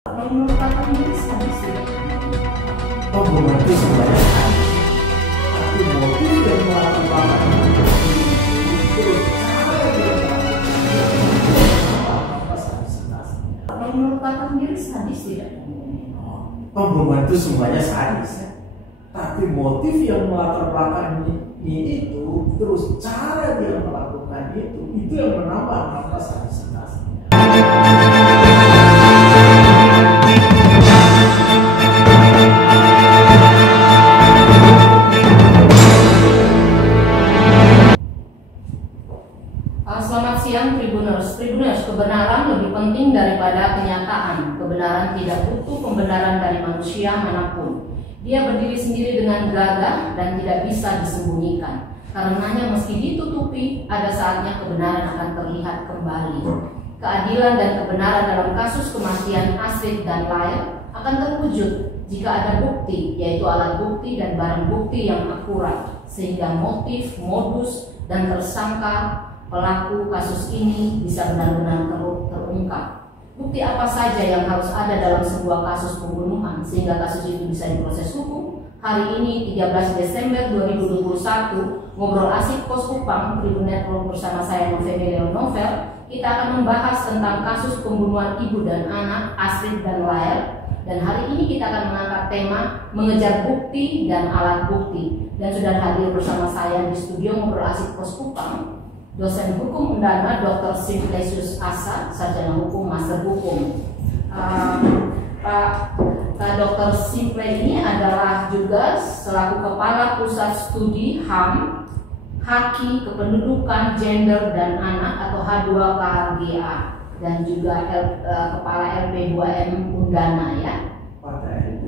Kalau merupakan diri sadis ya? Hubungan itu sebenarnya sadis, tapi motif yang melakukan itu cara dia melakukan sadisitasnya. Kalau merupakan diri sadis tidak? Pembunuhan itu semuanya sadis ya, tapi motif yang melatar belakangnya itu terus cara dia melakukan itu yang menambah makna sadisitasnya. Selamat siang Tribuners. Tribuners, kebenaran lebih penting daripada kenyataan. Kebenaran tidak butuh pembenaran dari manusia manapun. Dia berdiri sendiri dengan gagah dan tidak bisa disembunyikan. Karenanya meski ditutupi, ada saatnya kebenaran akan terlihat kembali. Keadilan dan kebenaran dalam kasus kematian Astrid dan Lyle akan terwujud jika ada bukti, yaitu alat bukti dan barang bukti yang akurat, sehingga motif, modus, dan tersangka pelaku kasus ini bisa benar-benar terungkap. Bukti apa saja yang harus ada dalam sebuah kasus pembunuhan sehingga kasus itu bisa diproses hukum? Hari ini 13 Desember 2021, ngobrol asik Pos Kupang Tribun Network bersama saya November Novel. Kita akan membahas tentang kasus pembunuhan ibu dan anak Astrid dan Lyle. Dan hari ini kita akan mengangkat tema mengejar bukti dan alat bukti. Dan sudah hadir bersama saya di studio ngobrol asik Pos Kupang dosen hukum Undana Dr. Simplesius Asa, sarjana hukum, master hukum. Pak Dr. Simple ini adalah juga selaku kepala pusat studi HAM, Haki, Kependudukan, Gender dan Anak atau H2KGA, dan juga kepala LP2M Undana ya.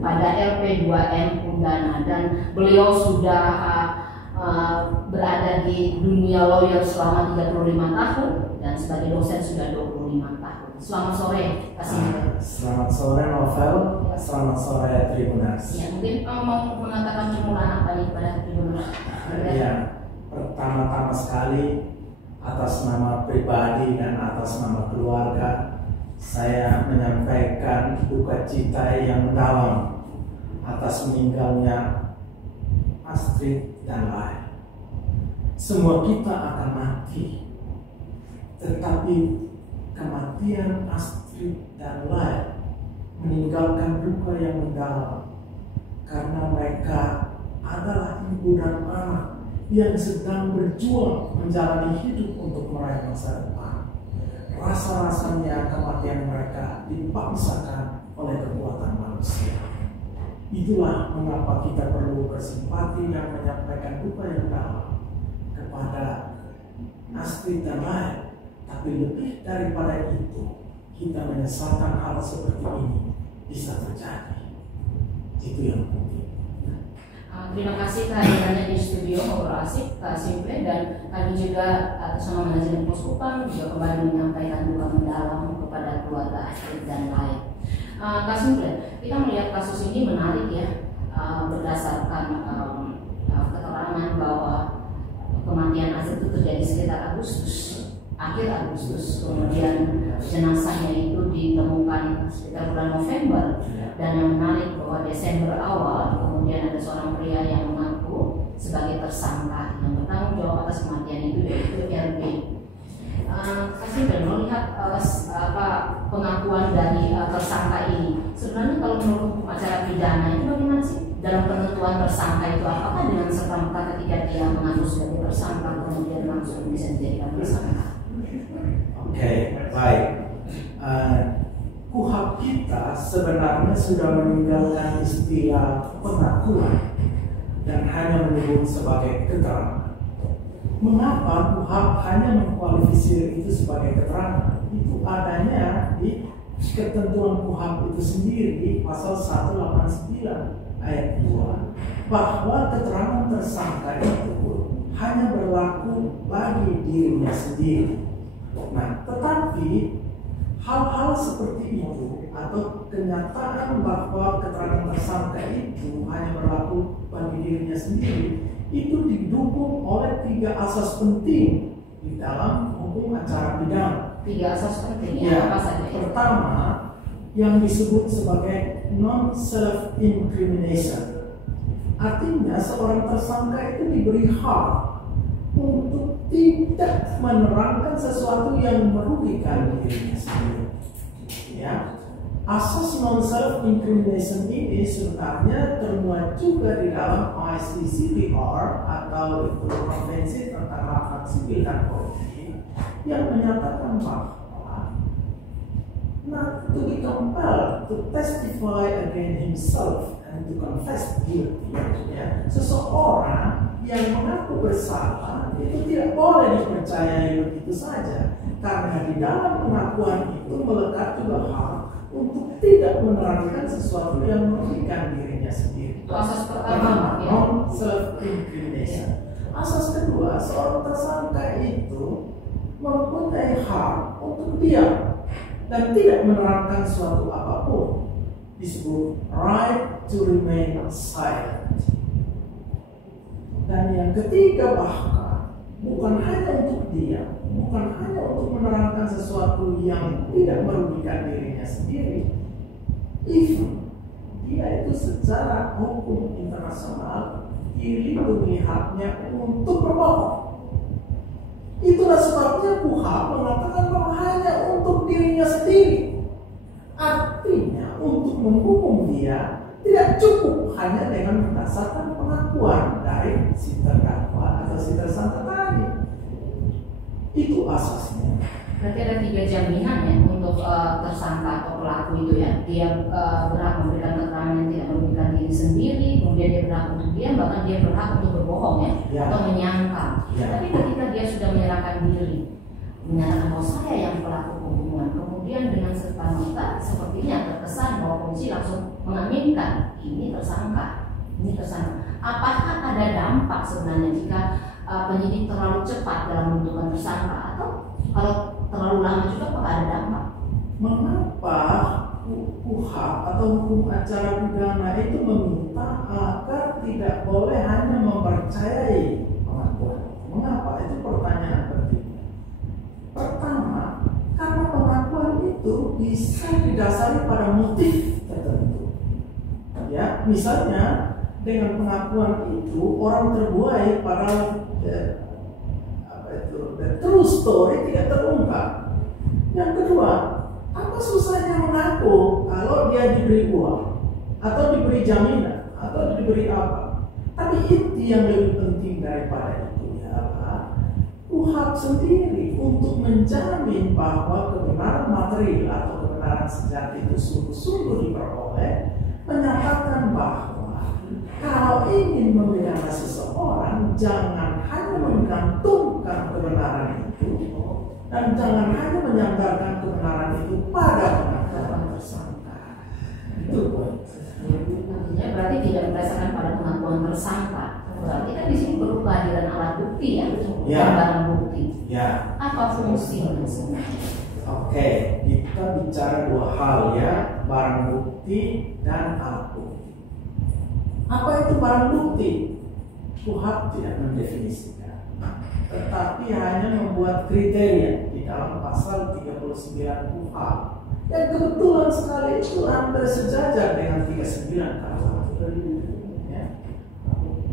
Pada LP2M Undana, dan beliau sudah berada di dunia lawyer selama 35 tahun dan sebagai dosen sudah 25 tahun. Selamat sore, Pak Simple. Selamat sore Novel, selamat sore Tribuners. Ya, mungkin mau mengatakan permulaan apa nih pada Tribuners? Ya, pertama-tama sekali atas nama pribadi dan atas nama keluarga, saya menyampaikan duka cita yang mendalam atas meninggalnya Astrid dan Lyle. Semua kita akan mati, tetapi kematian Astrid dan Lyle meninggalkan duka yang mendalam karena mereka adalah ibu dan anak yang sedang berjuang menjalani hidup untuk meraih masa depan. Rasa-rasanya kematian mereka dipaksakan oleh kekuatan manusia. Itulah mengapa kita perlu bersimpati dan menyampaikan duka yang dalam kepada Astrid dan Lyle. Tapi lebih daripada itu, kita menyesalkan hal seperti ini bisa terjadi. Itu yang penting. Terima kasih kehadirannya di studio ngobrol asik Pak Simple, dan kami juga atas nama manajemen Pos Kupang juga kembali menyampaikan duka mendalam kepada keluarga Astrid dan Lyle. Kak Simple, kita melihat kasus ini menarik ya, berdasarkan keterangan bahwa kematian Astrid itu terjadi sekitar akhir Agustus, kemudian jenazahnya itu ditemukan sekitar bulan November, dan yang menarik bahwa Desember awal kemudian ada seorang pria yang mengaku sebagai tersangka yang bertanggung jawab atas kematian itu, yaitu RB. Kasih melihat pengakuan dari tersangka ini, sebenarnya kalau menurut hukum acara pidana itu bagaimana sih dalam penentuan tersangka itu? Apakah dengan serta-merta ketika dia mengaku sebagai tersangka kemudian langsung bisa dijadikan tersangka? Oke, baik. KUHP kita sebenarnya sudah meninggalkan istilah pengakuan dan hanya menyebut sebagai keterangan. Mengapa KUHP hanya mengkualifikasi itu sebagai keterangan? Itu adanya di ketentuan KUHP itu sendiri, pasal 189 ayat 2, bahwa keterangan tersangka itu hanya berlaku bagi dirinya sendiri. Nah, tetapi hal-hal seperti itu atau kenyataan bahwa keterangan tersangka itu hanya berlaku bagi dirinya sendiri itu didukung oleh 3 asas penting di dalam hukum acara pidana. 3 asas penting ya, apa saja? Pertama, yang disebut sebagai non-self-incrimination. Artinya seorang tersangka itu diberi hak untuk tidak menerangkan sesuatu yang merugikan dirinya sendiri. Ya, asas non-self-incrimination ini sebenarnya termuat juga di dalam ICCPR atau Konvensi tentang Hak Sipil dan Politik yang menyatakan bahwa not to be compelled to testify against himself and to confess guilty. Ya, seseorang yang mengaku bersalah itu tidak boleh dipercayai begitu saja, karena di dalam pengakuan itu melekat juga hak untuk tidak menerangkan sesuatu yang merugikan dirinya sendiri. Asas pertama, non-self-incrimination. Asas kedua, seorang tersangka itu mempunyai hak untuk diam dan tidak menerangkan suatu apapun. Disebut right to remain silent. Dan yang ketiga, bahkan bukan hanya untuk diam, bukan hanya untuk menerangkan sesuatu yang tidak merugikan dirinya sendiri, even dia itu secara hukum internasional dilindungi haknya untuk berbohong. Itulah sebabnya KUHP mengatakan bahwa hanya untuk dirinya sendiri. Artinya untuk menghukum dia tidak cukup hanya dengan berdasarkan pengakuan dari si terdakwa atau si tersangka tadi. Itu asasnya. Berarti ada 3 jaminan ya untuk tersangka atau pelaku itu ya. Dia berhak memberikan keterangan yang tidak merugikan diri sendiri, kemudian dia berhak untuk diam, bahkan dia berhak untuk berbohong ya. Atau menyangkal. Tapi ketika dia sudah menyerahkan diri, menyatakan bahwa saya yang pelaku pembunuhan, kemudian dengan serta-merta sepertinya terkesan bahwa polisi langsung mengaminkan ini tersangka. Apakah ada dampak sebenarnya jika penyidik terlalu cepat dalam menentukan tersangka, atau kalau terlalu lama juga apakah ada dampak? Mengapa KUHP atau hukum acara pidana itu meminta agar tidak boleh hanya mempercayai pengakuan? Mengapa? Itu pertanyaan pentingnya. Pertama, karena pengakuan itu bisa didasari pada motif tertentu. Ya, misalnya dengan pengakuan itu orang terbuai pada the true story tidak terungkap. Yang kedua, apa susahnya mengaku kalau dia diberi uang atau diberi jaminan atau diberi apa? Tapi itu yang lebih penting daripada itu ya, KUHP sendiri untuk menjamin bahwa kebenaran material atau kebenaran sejati itu sungguh-sungguh diperoleh, menyatakan bahwa kalau ingin memidana seseorang, jangan hanya menggantungkan kebenaran itu dan jangan hanya menyandarkan kebenaran itu pada pengakuan tersangka. Itu Artinya berarti tidak berdasarkan pada pengakuan tersangka. Berarti kan di sini perlu kehadiran alat bukti ya, bukan barang bukti. Ya. Apa fungsinya sebenarnya? Oke, kita bicara 2 hal ya, barang bukti dan alat bukti. Apa itu barang bukti? KUHP tidak mendefinisikan, tetapi hanya membuat kriteria di dalam pasal 39 KUHP yang kebetulan sekali itu hampir sejajar dengan 39 KUHP. Ya.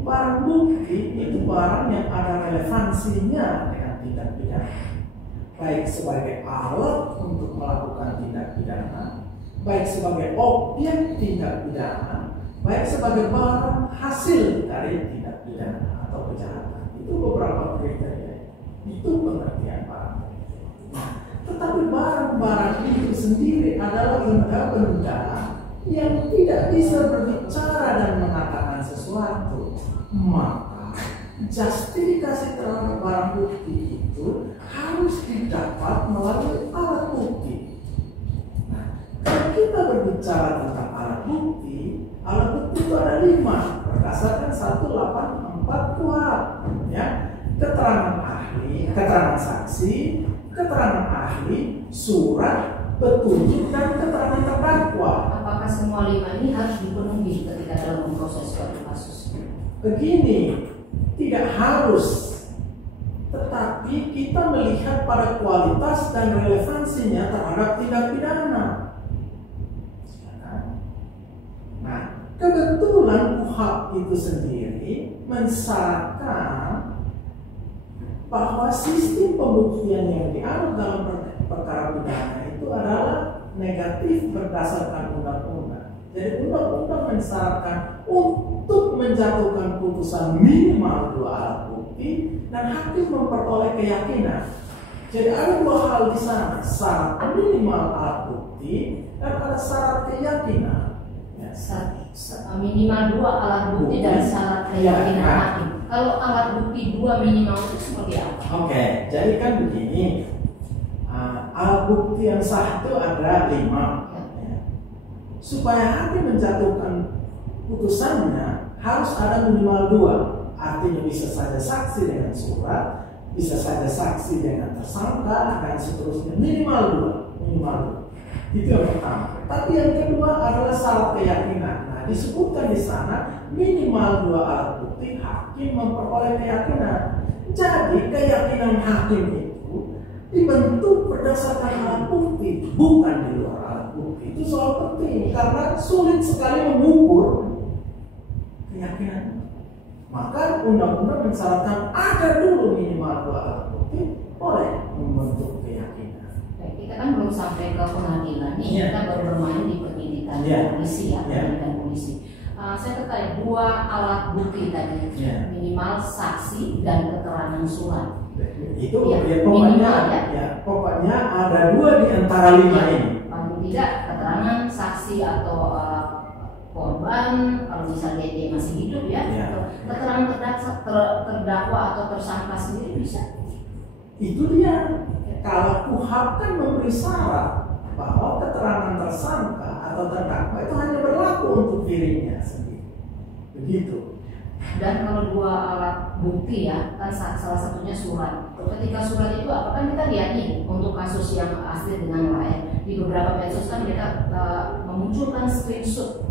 Barang bukti itu barang yang ada relevansinya dengan tindak pidana, baik sebagai alat untuk melakukan tindak pidana, baik sebagai objek tindak pidana, baik sebagai barang hasil dari tindak pidana atau kejahatan. Itu beberapa kriteria. Itu pengertian barang. Nah, tetapi barang-barang itu sendiri adalah benda-benda yang tidak bisa berbicara dan mengatakan sesuatu. Maka justifikasi terhadap barang bukti itu harus didapat melalui alat bukti. Nah, kalau kita berbicara tentang alat bukti itu ada 5 berdasarkan 184 KUHP ya. Keterangan ahli, keterangan saksi, keterangan ahli, surat, petunjuk, dan keterangan terdakwa. Apakah semua 5 ini harus dipenuhi ketika dalam proses suatu kasus? Begini, tidak harus, tetapi kita melihat pada kualitas dan relevansinya terhadap tindak pidana. kebetulan KUHP itu sendiri mensyaratkan bahwa sistem pembuktian yang dianut dalam perkara pidana itu adalah negatif berdasarkan undang-undang. Jadi undang-undang mensyaratkan untuk menjatuhkan putusan minimal 2 alat bukti dan hakim memperoleh keyakinan. Jadi ada 2 hal di sana, syarat minimal alat bukti dan ada syarat keyakinan. Ya. Minimal 2 alat bukti dan syarat keyakinan hakim. Kalau alat bukti 2 minimal itu seperti apa? Oke, jadi kan begini, alat bukti yang sah itu ada 5. Ya. Supaya hakim menjatuhkan putusannya harus ada minimal 2. Artinya bisa saja saksi dengan surat, bisa saja saksi dengan tersangka, dan seterusnya. Minimal 2. Minimal 2. Itu yang pertama. Tapi yang kedua adalah syarat keyakinan. Nah, disebutkan di sana minimal 2 alat bukti, hakim memperoleh keyakinan. Jadi keyakinan hakim itu dibentuk berdasarkan alat bukti, bukan di luar alat bukti. Itu soal penting karena sulit sekali mengukur keyakinan. Maka undang-undang mensyaratkan ada dulu minimal 2 alat bukti, boleh membentuk keyakinan. Kita kan belum sampai ke pengadilan nih, kita baru bermain di penyidikan polisi ya, penyidikan polisi. Saya terkait 2 alat bukti tadi, minimal saksi dan keterangan surat. Itu ya, pokoknya ada 2 di antara 5 ini. Paling tidak keterangan saksi atau korban, kalau misalnya dia masih hidup atau keterangan terdakwa atau tersangka sendiri bisa. Itu dia. Kalau KUHP kan memberi syarat bahwa keterangan tersangka atau terdakwa itu hanya berlaku untuk dirinya sendiri. Begitu. Dan kalau 2 alat bukti kan salah satunya surat. Ketika surat itu apakah kita lihat nih untuk kasus yang asli dengan rakyat di beberapa medsos kan kita memunculkan screenshot,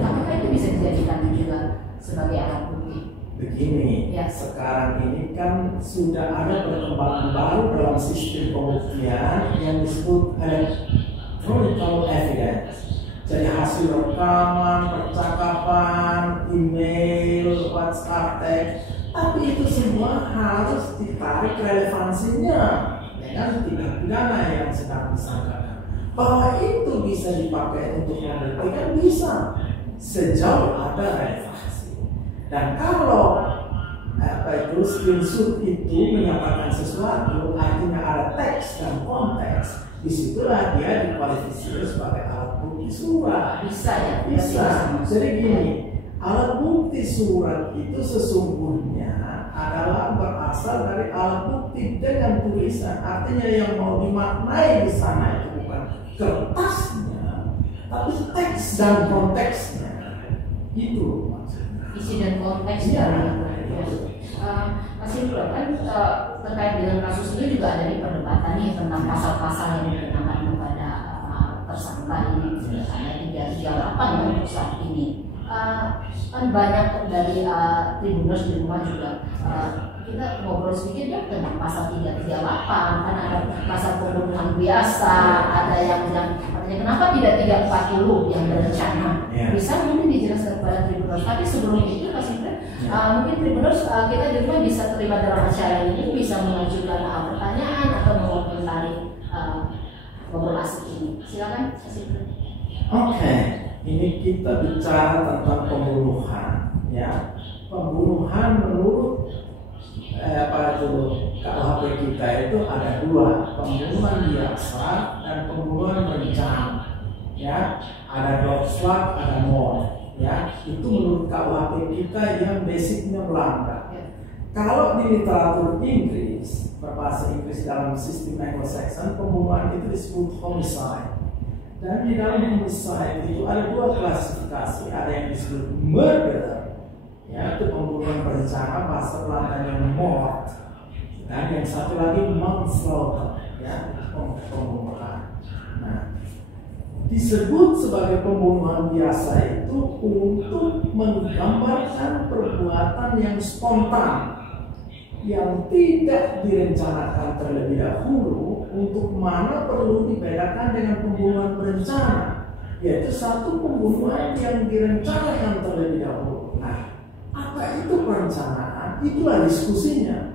apakah itu bisa dijadikan juga sebagai alat bukti? Begini, sekarang ini kan sudah ada perkembangan baru dalam sistem pembuktian yang disebut electronic evidence. Jadi hasil rekaman, percakapan, email, WhatsApp, teks, tapi itu semua harus ditarik relevansinya dengan tindak pidana yang sedang disangkakan. Bahwa itu bisa dipakai untuk membuktikan bisa sejauh ada relevansi. Dan kalau screenshot itu menyatakan sesuatu, artinya ada teks dan konteks, disitulah dia dikualifikasi sebagai alat bukti surat. Bisa ya? Bisa. Jadi gini, alat bukti surat itu sesungguhnya adalah berasal dari alat bukti dengan tulisan. Artinya yang mau dimaknai di sana itu bukan kertasnya, tapi teks dan konteksnya. Itu maksudnya. Isi dan konteks masih belum kan terkait dengan kasus ini juga ada di perdebatan nih tentang pasal-pasal yang dikenakan kepada tersangka ini. Ada 338 untuk saat ini. Kan banyak dari tribuners di rumah juga kita ngobrol sedikit ya tentang pasal 338, kan ada pasal pembunuhan biasa, ada yang bilang artinya kenapa tidak 340 yang berencana. Bisa mungkin dijelaskan kepada tribuners. Tapi sebelum itu Mas Indra, mungkin tribuners kita di rumah bisa terlibat dalam acara ini, bisa mengajukan pertanyaan atau mengomentari ngobrol asik ini. Silakan Mas Indra. Oke, ini kita bicara tentang pembunuhan, ya. Pembunuhan menurut KUHP kita itu ada 2, pembunuhan biasa dan pembunuhan berencana. Ya, ada doodslag, ada moord. Ya, itu menurut KUHP kita yang basicnya Belanda. Kalau di literatur Inggris, berbahasa Inggris dalam sistem Anglo-Saxon, pembunuhan itu disebut homicide. Dan di dalam homicide itu ada 2 klasifikasi, ada yang disebut murder, ya, itu pembunuhan berencana, bahasa Belandanya moord. Dan yang satu lagi manslaughter, ya, pembunuhan. Nah, disebut sebagai pembunuhan biasa itu untuk menggambarkan perbuatan yang spontan, yang tidak direncanakan terlebih dahulu, untuk mana perlu dibedakan dengan pembunuhan berencana. yaitu satu pembunuhan yang direncanakan terlebih dahulu. Nah, apa itu perencanaan? Itulah diskusinya.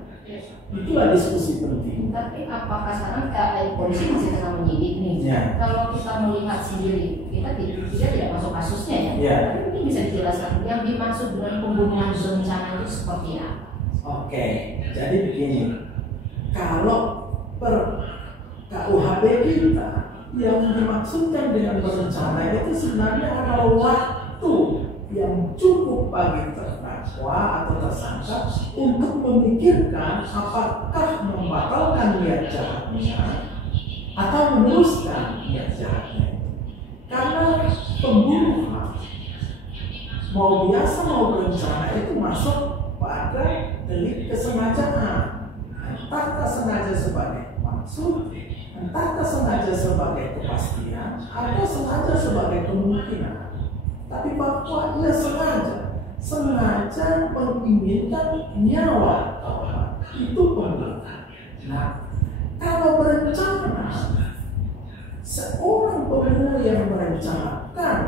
Itulah diskusi penting. Tapi apakah sekarang polisi masih tengah menyidik nih? Ya. Kalau kita melihat sendiri, kita tidak masuk kasusnya ya. Ya. Tapi mungkin bisa dijelaskan yang dimaksud dengan pembunuhan berencana itu seperti apa? Oke, jadi begini. Kalau per KUHP kita yang dimaksudkan dengan berencana itu sebenarnya adalah waktu yang cukup bagi terdakwa atau tersangka untuk memikirkan apakah membatalkan niat jahatnya atau meneruskan niat jahatnya. Karena pembunuhan mau biasa mau berencana itu masuk pada delik kesengajaan, entah sengaja sebagai maksud, entah sengaja sebagai kepastian, atau sengaja sebagai kemungkinan. Tapi bahwa ia sengaja menginginkan nyawa korban, itu pembunuhan. Nah, kalau berencana, seorang pembunuh yang merencanakan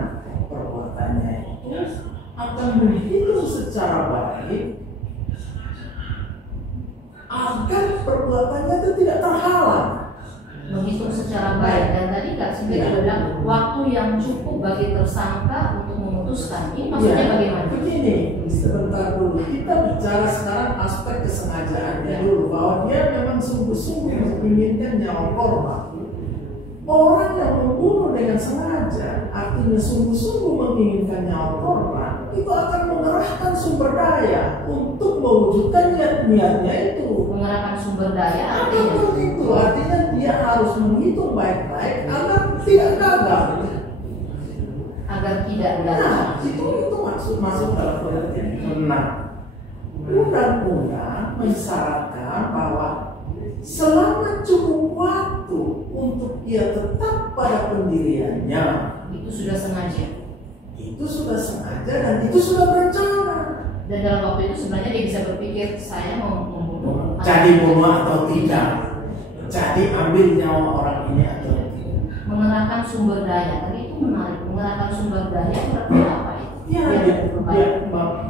perbuatannya itu akan berhitung secara baik agar perbuatannya itu tidak terhalang. Menghitung secara baik, dan tadi Kak Sinta juga bilang waktu yang cukup bagi tersangka untuk memutuskan. Ini maksudnya bagaimana? Begini, sebentar dulu kita bicara sekarang aspek kesengajaannya dulu, bahwa dia memang sungguh-sungguh menginginkan nyawa korban. Orang yang membunuh dengan sengaja, artinya sungguh-sungguh menginginkan nyawa korban, itu akan mengerahkan sumber daya untuk mewujudkan niat-niatnya itu. Mengerahkan sumber daya artinya dia harus menghitung baik-baik agar tidak gagal. Agar tidak gagal. Nah, itu masuk dalam pengertian. Nah, undang-undang mensyaratkan bahwa selama cukup waktu untuk ia tetap pada pendiriannya, itu sudah sengaja. Itu sudah sengaja dan itu sudah berencana. Dan dalam waktu itu sebenarnya dia bisa berpikir, saya mau membunuh. Jadi bunuh atau tidak? Jadi ambil nyawa orang ini atau tidak? Mengerahkan sumber daya. Tadi itu menarik. Mengerahkan sumber daya berarti apa itu? Ya, dia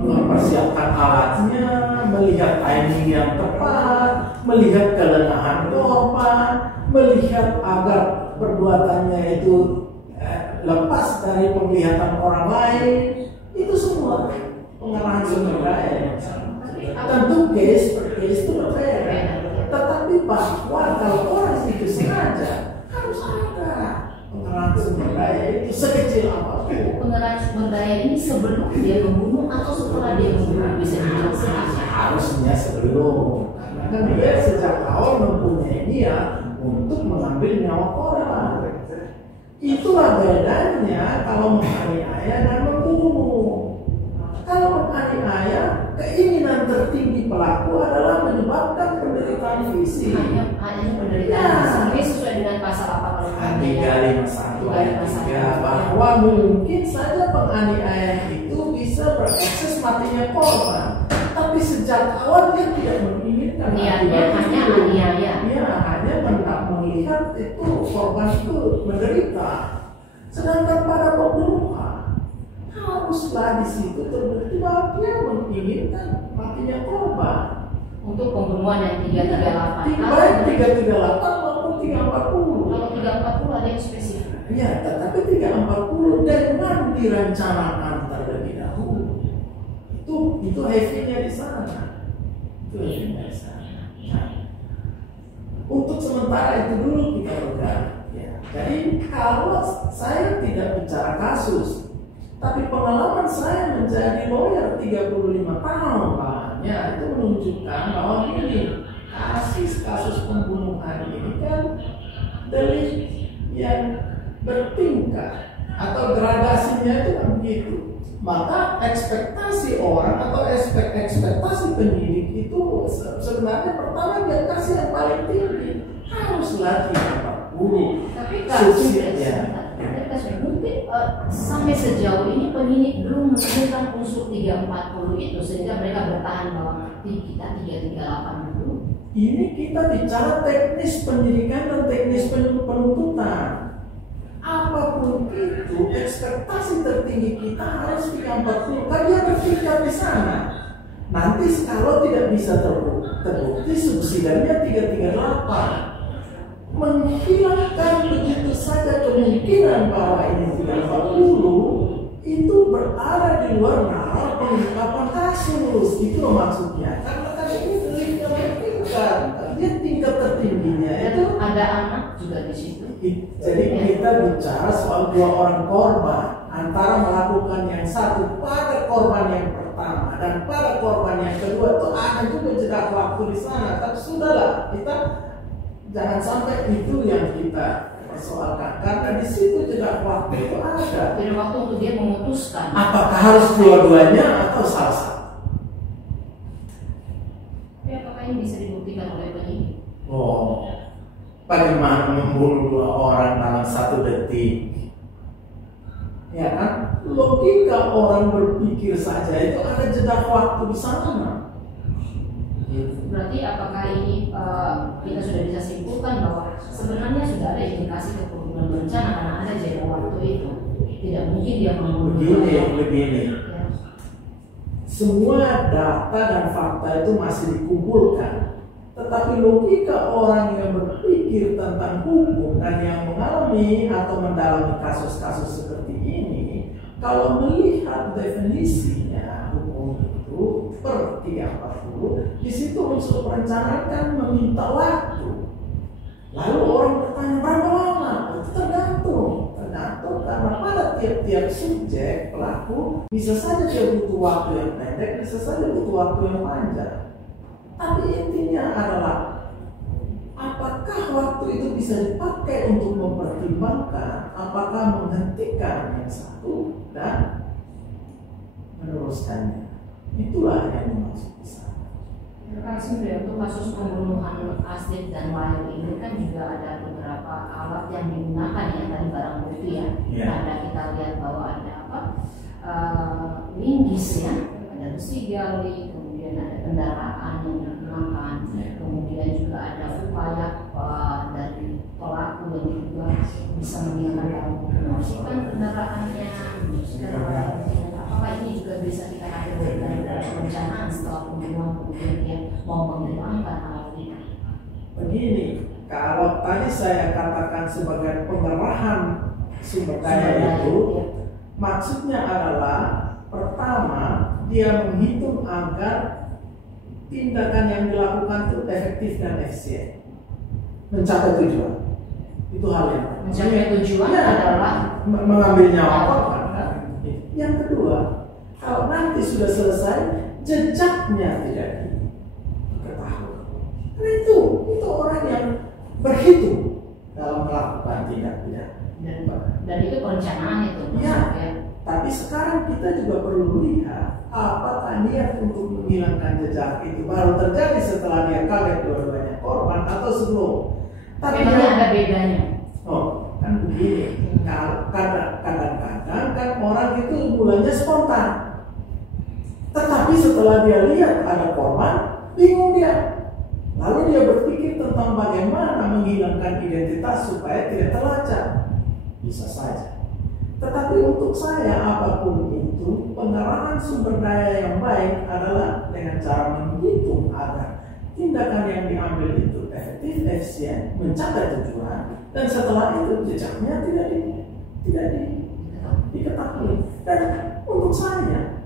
mempersiapkan alatnya, melihat timing yang tepat, melihat kelengahan korban, melihat agar perbuatannya itu lepas dari penglihatan orang lain. Itu semua pengerahan sumber daya. Tentu case per case itu berbeda. Tetapi bahwa kalau orang itu sengaja harus ada pengerahan sumber daya itu sekecil apapun. Pengerahan sumber daya ini sebelum dia membunuh atau setelah dia membunuh bisa dijelaskan? Harusnya sebelum. Karena kan dia sejak awal mempunyai niat untuk mengambil nyawa korban. Itulah bedanya kalau menganiaya dan membunuh. Kalau menganiaya, keinginan tertinggi pelaku adalah menyebabkan penderitaan fisik. Hanya penderitaan fisik sesuai dengan pasal apa kalau menganiaya? 351 bahwa mungkin saja penganiayaan itu bisa berekses matinya korban, tapi sejak awal dia tidak menginginkan. Niatnya hanya aniaya. Dia hanya melihat itu korban itu menderita. Sedangkan pada pembunuhan haruslah di situ terbukti bahwa dia menginginkan matinya korban. Untuk pembunuhan yang 338. Baik 338 maupun 340. Kalau 340 ada yang spesifik. Ya, tetapi 340 dengan direncanakan terlebih dahulu. Itu heavy-nya di sana. Itu heavy-nya di sana. Nah, untuk sementara itu dulu kita pegang. Ya. Jadi kalau saya tidak bicara kasus, tapi pengalaman saya menjadi lawyer 35 tahun lamanya itu menunjukkan bahwa ini kasus pembunuhan ini kan delik yang bertingkat atau gradasinya itu kan begitu. Maka ekspektasi orang atau ekspektasi penyidik itu sebenarnya pertama dia kasih yang paling tinggi, haruslah 340. Tapi mungkin sampai sejauh ini penyidik belum menemukan unsur 340 itu sehingga mereka bertahan bahwa kita 338 dulu. Ini kita bicara teknis penyidikan dan teknis penuntutan. apapun itu, ekspektasi tertinggi kita harus 340. Kan dia berpikir di sana. Nanti kalau tidak bisa terbukti subsidinya 338, menghilangkan begitu saja kemungkinan bahwa ini 340 itu berada di luar nalar pengungkapan kasus. Itu maksudnya. Karena tadi ini deliknya bertingkat, dia tingkat tertingginya itu ada anak juga di situ. Jadi kita bicara soal dua orang korban antara melakukan yang satu pada korban yang pertama dan pada korban yang kedua itu ada juga jeda waktu di sana. Tapi sudahlah, kita jangan sampai itu yang kita persoalkan karena di situ jeda waktu itu ada. Jeda waktu untuk dia memutuskan. Apakah harus dua-duanya atau salah satu? Tapi apakah ini bisa dibuktikan oleh penyidik? Oh, bagaimana membunuh dua orang dalam 1 detik? Ya kan, logika orang berpikir saja itu ada jeda waktu di sana. Berarti apakah ini kita sudah bisa simpulkan bahwa sebenarnya sudah ada indikasi pembunuhan berencana karena ada jeda waktu itu? Tidak mungkin dia membunuh. Begini. Ya. Semua data dan fakta itu masih dikumpulkan. Tetapi logika orang yang berpikir tentang hukum dan yang mengalami atau mendalami kasus-kasus seperti ini, kalau melihat definisinya hukum itu per 340, di situ unsur perencanaan meminta waktu. Lalu orang bertanya berapa lama? Itu tergantung karena pada tiap-tiap subjek pelaku bisa saja dia butuh waktu yang pendek, bisa saja butuh waktu yang panjang. Tapi intinya adalah apakah waktu itu bisa dipakai untuk mempertimbangkan apakah menghentikan yang satu dan meneruskannya. Itulah yang dimaksud di sana. Untuk kasus pembunuhan Asdip dan Wael ini kan juga ada beberapa alat yang digunakan ya, tadi barang bukti ya. Ada kita lihat bahwa ada linggis ya, ada besi gali, kemudian ada kendaraan yang digunakan, kemudian juga ada upaya dari pelaku yang juga bisa meninggalkan membersihkan kendaraannya, membersihkan kendaraannya. Apakah ini juga bisa kita kategorikan dari perencanaan setelah pembunuhan kemudian dia mau menghilangkan hal ini? Begini, kalau tadi saya katakan sebagai pengerahan sumber daya itu, maksudnya adalah pertama dia menghitung agar tindakan yang dilakukan itu efektif dan efisien, mencapai tujuan. Itu hal yang mencapai tujuan adalah mengambil nyawa korban. Yang kedua, kalau nanti sudah selesai, jejaknya tidak diketahui. Karena itu orang yang berhitung dalam melakukan tindak pidana. Dan itu perencanaan itu. Ya. Tapi sekarang kita juga perlu lihat apakah niat untuk menghilangkan jejak itu baru terjadi setelah dia kaget dua-duanya korban atau sebelum. Tapi ada bedanya. Oh, kan begini. Kadang-kadang kan orang itu mulanya spontan. Tetapi setelah dia lihat ada korban, bingung dia. Lalu dia berpikir tentang bagaimana menghilangkan identitas supaya tidak terlacak. Bisa saja. Tetapi untuk saya apapun itu, pengerahan sumber daya yang baik adalah dengan cara menghitung agar tindakan yang diambil itu efektif, efisien, mencapai tujuan, dan setelah itu jejaknya tidak diketahui. Dan untuk saya,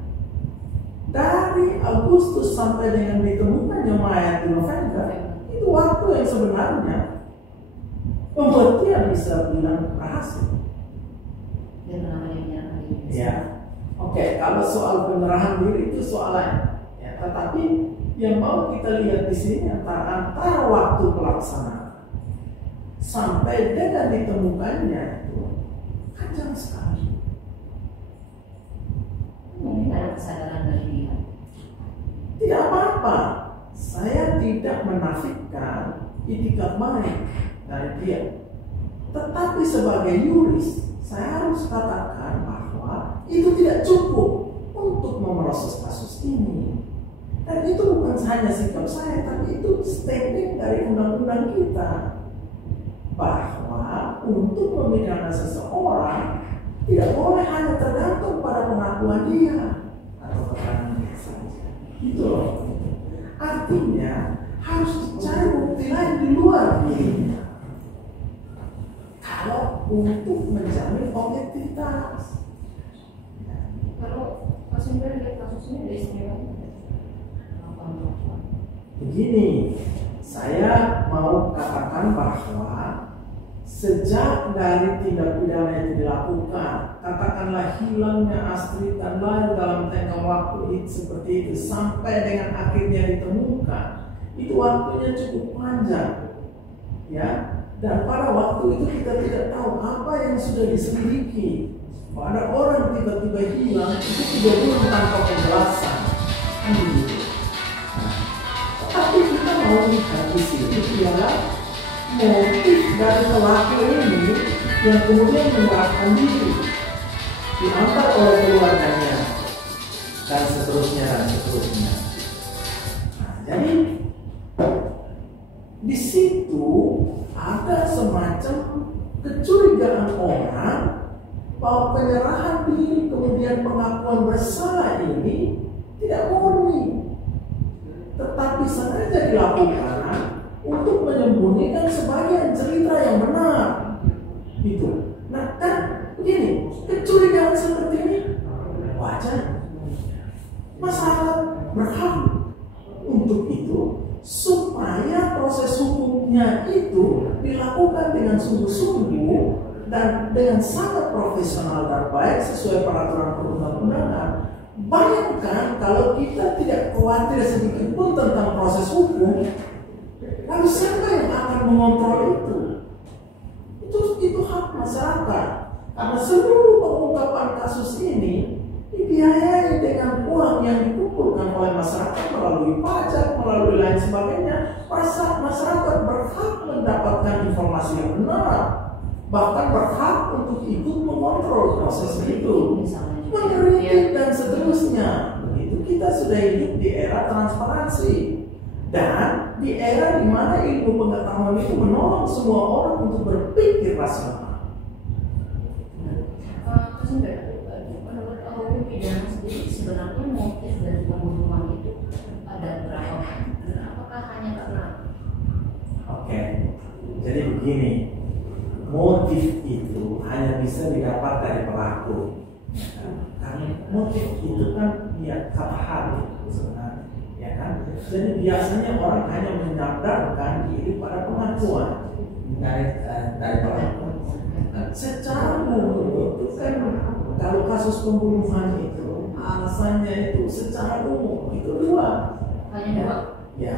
dari Agustus sampai dengan ditemukannya mayat di November, itu waktu yang sebenarnya membuat dia bisa bilang berhasil. Ya, oke. Kalau soal penyerahan diri itu soal lain. Ya, tetapi yang mau kita lihat di sini antara waktu pelaksanaan sampai dengan ditemukannya itu panjang sekali. Mungkin ada kesadaran dari dia. Tidak apa-apa. Saya tidak menafikan itikat baik dari dia. Tetapi sebagai yuris, saya harus katakan bahwa itu tidak cukup untuk memproses kasus ini. Dan itu bukan hanya sikap saya, tapi itu statement dari undang-undang kita bahwa untuk memidana seseorang tidak boleh hanya tergantung pada pengakuan dia atau keterangan dia saja. Itu loh. Artinya harus dicari bukti lain di luar dirinya. Kalau untuk menjamin objektivitas. Kalau Pak Sumber lihat kasusnya ada istimewa. Begini, saya mau katakan bahwa sejak dari tindak pidana yang dilakukan, katakanlah hilangnya Astrid dan lain dalam tengah waktu seperti itu sampai dengan akhirnya ditemukan, itu waktunya cukup panjang, ya. Dan pada waktu itu kita tidak tahu apa yang sudah diselidiki. Pada orang tiba-tiba hilang itu 3 bulan tanpa penjelasan, kan begitu. Tapi kita mau lihat di sini ialah motif dari pelaku ini yang kemudian menyerahkan diri, diantar oleh keluarganya dan seterusnya dan seterusnya. Nah, jadi di situ ada semacam kecurigaan orang bahwa penyerahan diri kemudian pengakuan bersalah ini tidak murni, tetapi sengaja dilakukan untuk menyembunyikan sebagian cerita yang benar. Itu. Nah, kan begini, kecurigaan seperti ini wajar. Masyarakat berhak untuk itu supaya proses hukumnya itu dilakukan dengan sungguh-sungguh dan dengan sangat profesional dan baik sesuai peraturan perundang-undangan. Bayangkan kalau kita tidak khawatir sedikit pun tentang proses hukum, lalu siapa yang akan mengontrol itu? Itu hak masyarakat. Karena seluruh pengungkapan kasus ini dibiayai dengan uang yang dikumpulkan oleh masyarakat melalui pajak, melalui lain sebagainya. Masyarakat berhak mendapatkan informasi yang benar, bahkan berhak untuk ikut mengontrol proses itu, mengkritik dan seterusnya. Begitu kita sudah hidup di era transparansi dan di era di mana ilmu pengetahuan itu menolong semua orang untuk berpikir rasional. Menurut hukum pidana sendiri sebenarnya motif dari pembunuhan itu ada berapa? Dan apakah hanya karena? Oke, jadi begini, motif itu hanya bisa didapat dari pelaku. Karena motif itu kan niat hati sebenarnya, ya kan? Jadi biasanya orang hanya menyadarkan diri pada pengakuan dari pelaku. Secara umum itu kan kalau kasus pembunuhan itu alasannya itu secara umum itu 2. Hanya 2. Ya,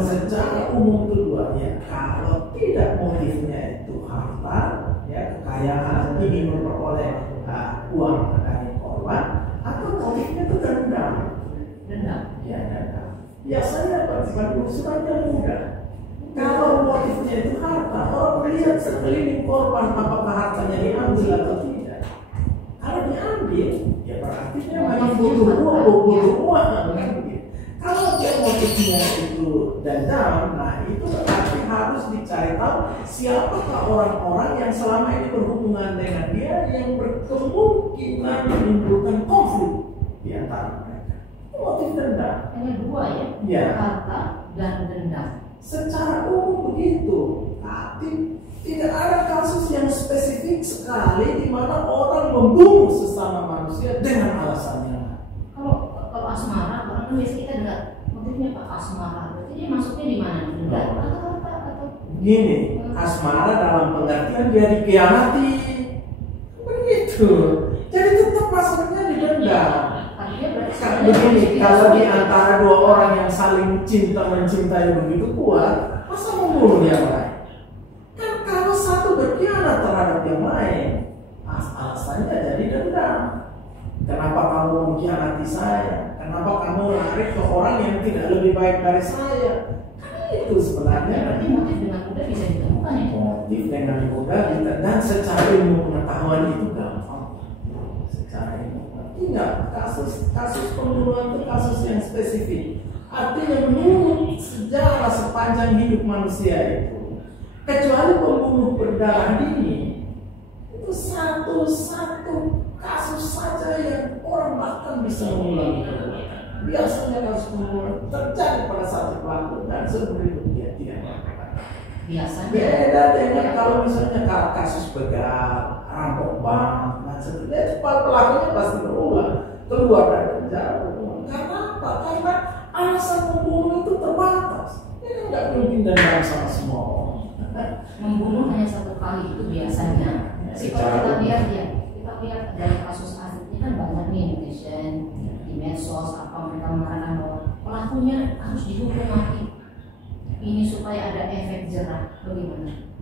secara umum itu 2 ya. Kalau tidak motifnya itu harta, ya kekayaan, ingin memperoleh uang dari korban, atau motifnya itu dendam. Ya, dendam. Biasanya bagi usulannya mudah. Kalau motifnya itu harta, orang melihat sekeliling korban apakah hartanya diambil atau tidak. Kalau diambil, ya berarti dia memang butuh uang. Kalau dia motifnya itu dendam, nah itu berarti harus dicari tahu siapakah orang-orang yang selama ini berhubungan dengan dia yang berkemungkinan menimbulkan konflik di antara mereka. Motif dendam. Hanya 2 ya? Ya. Harta dan dendam. Secara umum begitu, tapi tidak ada kasus yang spesifik sekali di mana orang membunuh sesama manusia dengan alasan yang lain. Kalau asmara, orang kan biasa kita dengar motifnya Pak asmara. Berarti dia masuknya di mana? Dendam atau? Gini, asmara dalam pengertian dia dikhianati, begitu. Jadi tetap masuknya di dendam. Begini, kalau di antara 2 orang yang saling mencintai begitu kuat, masa membunuh yang lain? Kan kalau satu berkhianat terhadap yang lain, alasannya jadi dendam. Kenapa kamu mengkhianati saya? Kenapa kamu lari ke orang yang tidak lebih baik dari saya? Kan itu sebenarnya. Berarti motif dengan mudah bisa ditemukan ya? Motif dengan mudah dan secara ilmu pengetahuan itu gampang. Secara ilmu. Ingat, kasus pembunuhan itu kasus yang spesifik. Artinya menurut sejarah sepanjang hidup manusia itu, kecuali pembunuh berdarah dingin, satu kasus saja yang orang bahkan bisa mengulangi perbuatan. Biasanya kasus pembunuhan terjadi pada satu pelaku dan seumur dia tidak melakukan. Biasanya. Beda dengan kalau misalnya kasus begal, rampok bank, dan seterusnya, pelakunya pasti berulang, keluar dari penjara berulang. Karena apa? Karena alasan membunuh itu terbatas. Ini nggak mungkin dendam sama semua orang. Membunuh hanya satu kali itu biasanya. Tapi kalau kita lihat dari kasus aslinya kan banyak nih netizen di medsos apa mereka mengatakan bahwa pelakunya harus dihukum mati. Ini supaya ada efek jerah. Bagaimana?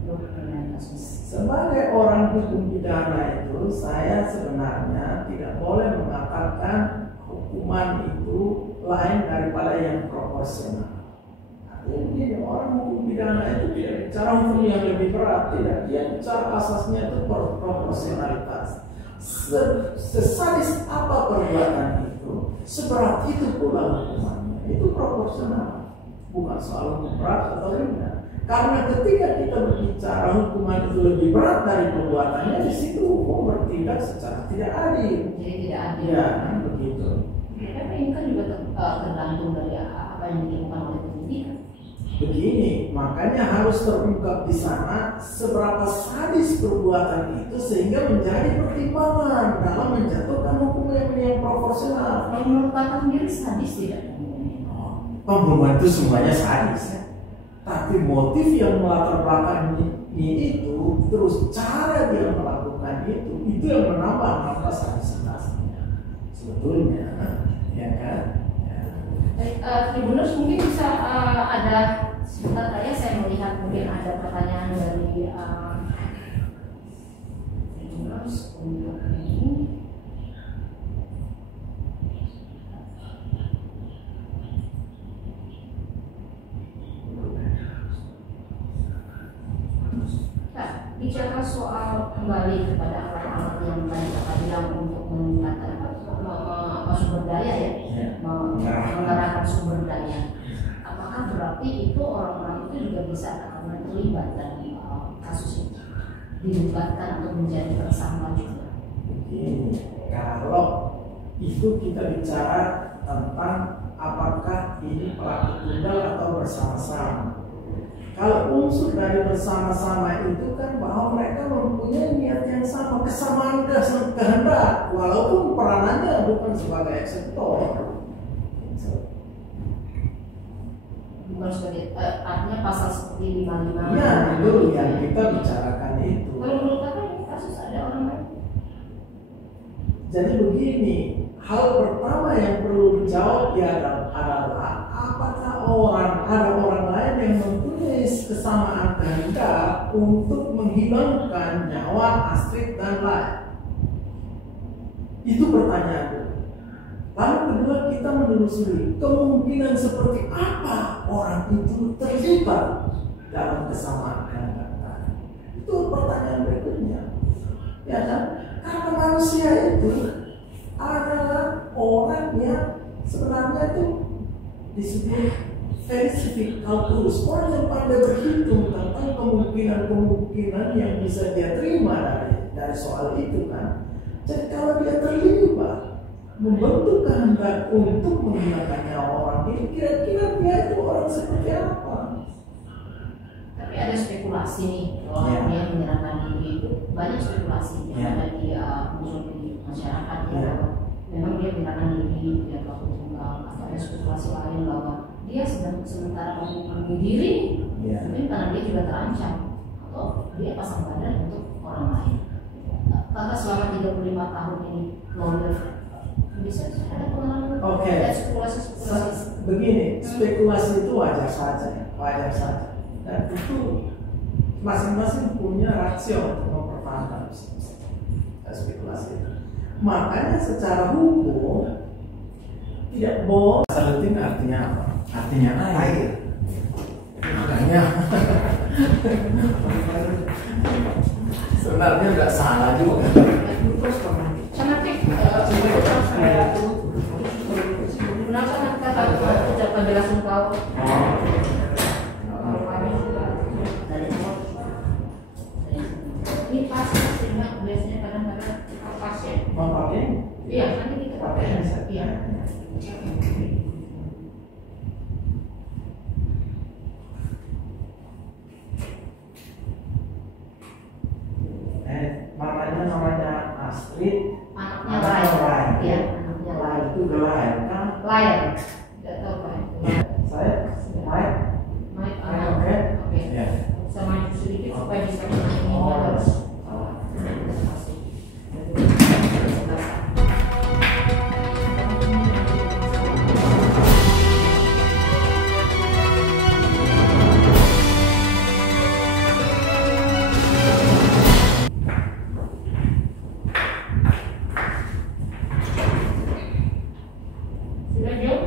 Sebagai orang hukum pidana itu, saya sebenarnya tidak boleh mengatakan hukuman itu lain daripada yang proporsional. Jadi orang hukum pidana itu tidak bicara hukum yang lebih berat, tidak. Dia bicara asasnya itu proporsionalitas. Sesadis apa perbuatan itu, seberat itu pula hukumannya. Itu proporsional. Bukan soal hukum berat atau ringan. Karena ketika kita berbicara hukuman itu lebih berat dari perbuatannya, di situ hukum bertindak secara tidak adil. Jadi tidak adil. Ya, begitu. Tapi ini kan juga tergantung dari apa yang dilakukan oleh penyidik. Begini, makanya harus terungkap di sana seberapa sadis perbuatan itu sehingga menjadi pertimbangan dalam menjatuhkan hukum yang proporsional. Menurut Bapak sendiri sadis tidak? Pembunuhan itu semuanya sadis, ya. Tapi motif yang melatar belakangi itu, terus cara dia melakukan itu yang menambah sadisitasnya sebetulnya, ya kan? Tribuners mungkin bisa ada sebentar saja saya melihat mungkin ada pertanyaan dari Tribuners untuk ini. Nah, bicara soal kembali kepada alat-alat yang tadi Bapak bilang untuk meningkatkan sumber daya ya, menggerakkan sumber daya. Apakah berarti itu orang-orang itu juga bisa terlibat dalam kasus ini, dilibatkan atau menjadi tersangka juga? Begini, kalau itu kita bicara tentang apakah ini pelaku tunggal atau bersama-sama. Kalau unsur dari bersama-sama itu kan bahwa mereka mempunyai niat yang sama, kesamaan kehendak, walaupun peranannya bukan sebagai eksekutor. Bukan sebagai artinya pasal seperti 55. Ya, itu yang kita bicarakan itu. Kalau menurut Bapak ini kasus ada orang lain? Jadi begini, hal pertama yang perlu dijawab adalah apakah ada orang lain yang mempunyai kesamaan kehendak untuk menghilangkan nyawa Astrid dan Lai. Itu pertanyaan. Lalu kedua, kita menelusuri kemungkinan seperti apa orang itu terlibat dalam kesamaan kehendak. Itu pertanyaan berikutnya. Ya kan? Karena manusia itu adalah orang yang sebenarnya itu disebut very kalkulus, orang yang pandai berhitung tentang kemungkinan yang bisa dia terima dari soal itu kan. Jadi kalau dia terlibat membentuk kehendak untuk menghilangkan nyawa orang ini, kira-kira dia itu orang seperti apa? Tapi ada spekulasi nih, kalau dia menyerahkan diri itu banyak spekulasi yang ada di muncul di masyarakat ya. Memang dia menyerahkan diri, dia pelaku tunggal, atau ada spekulasi lain bahwa dia sementara membunuh diri, mungkin karena dia juga terancam, atau dia pasang badan untuk orang lain. Kakak selama 35 tahun ini lawyer, bisa ada pengalaman? Ada spekulasi. Begini, spekulasi itu wajar saja. Dan itu masing-masing punya rasio untuk mempertahankan spekulasi itu. Makanya secara hukum tidak boleh. Salutin artinya apa? Artinya air. Makanya sebenarnya nggak salah juga. Ucapan bela sungkawa. Ini pasti sehingga biasanya kadang Iya, nanti kita pakai headset. Iya. Namanya Astrid. Anaknya Lair. Iya, anaknya Lair. Itu Lair kan? Lair. Tidak tahu Pak. Saya Lair. Mike, Oke. oke. Ya. Saya maju sedikit supaya bisa mengingat harus. Terima kasih. Sudah jauh?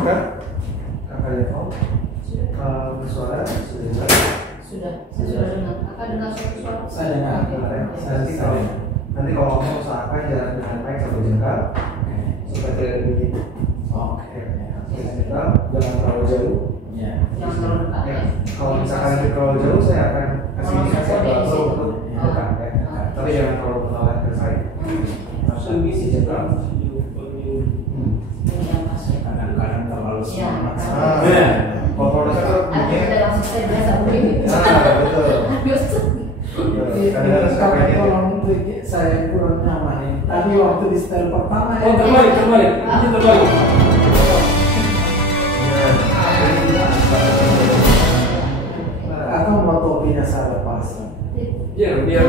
Kakak Devo, suara sudah dengar? Sudah, saya sudah dengar. Kakak dengar suara? Saya dengar. Nanti kalau ngomong usahakan jalan dengan baik sampai jengkal supaya tidak ada bunyi. Oke. Jengkal, jangan terlalu jauh. Ya. Yang terlalu dekat Ya, ya? kalau misalkan itu terlalu jauh, saya akan kasih Oh, indikasi kode di atau situ. untuk dekat ya. Tapi jangan terlalu menolak ke saya. Tapi si jengkal. Ini yang pas ya. Kadang-kadang terlalu semangat. Ya. Kalau dekat tuh Ada bunyinya. langsung saya biasa begini. Betul. Kadang-kadang suka kayak gitu. Kalau untuk saya kurang nyaman ini. Tadi waktu di setel pertama Oh, terbalik. Ini terbalik. atau mau topinya saya pasang. Biar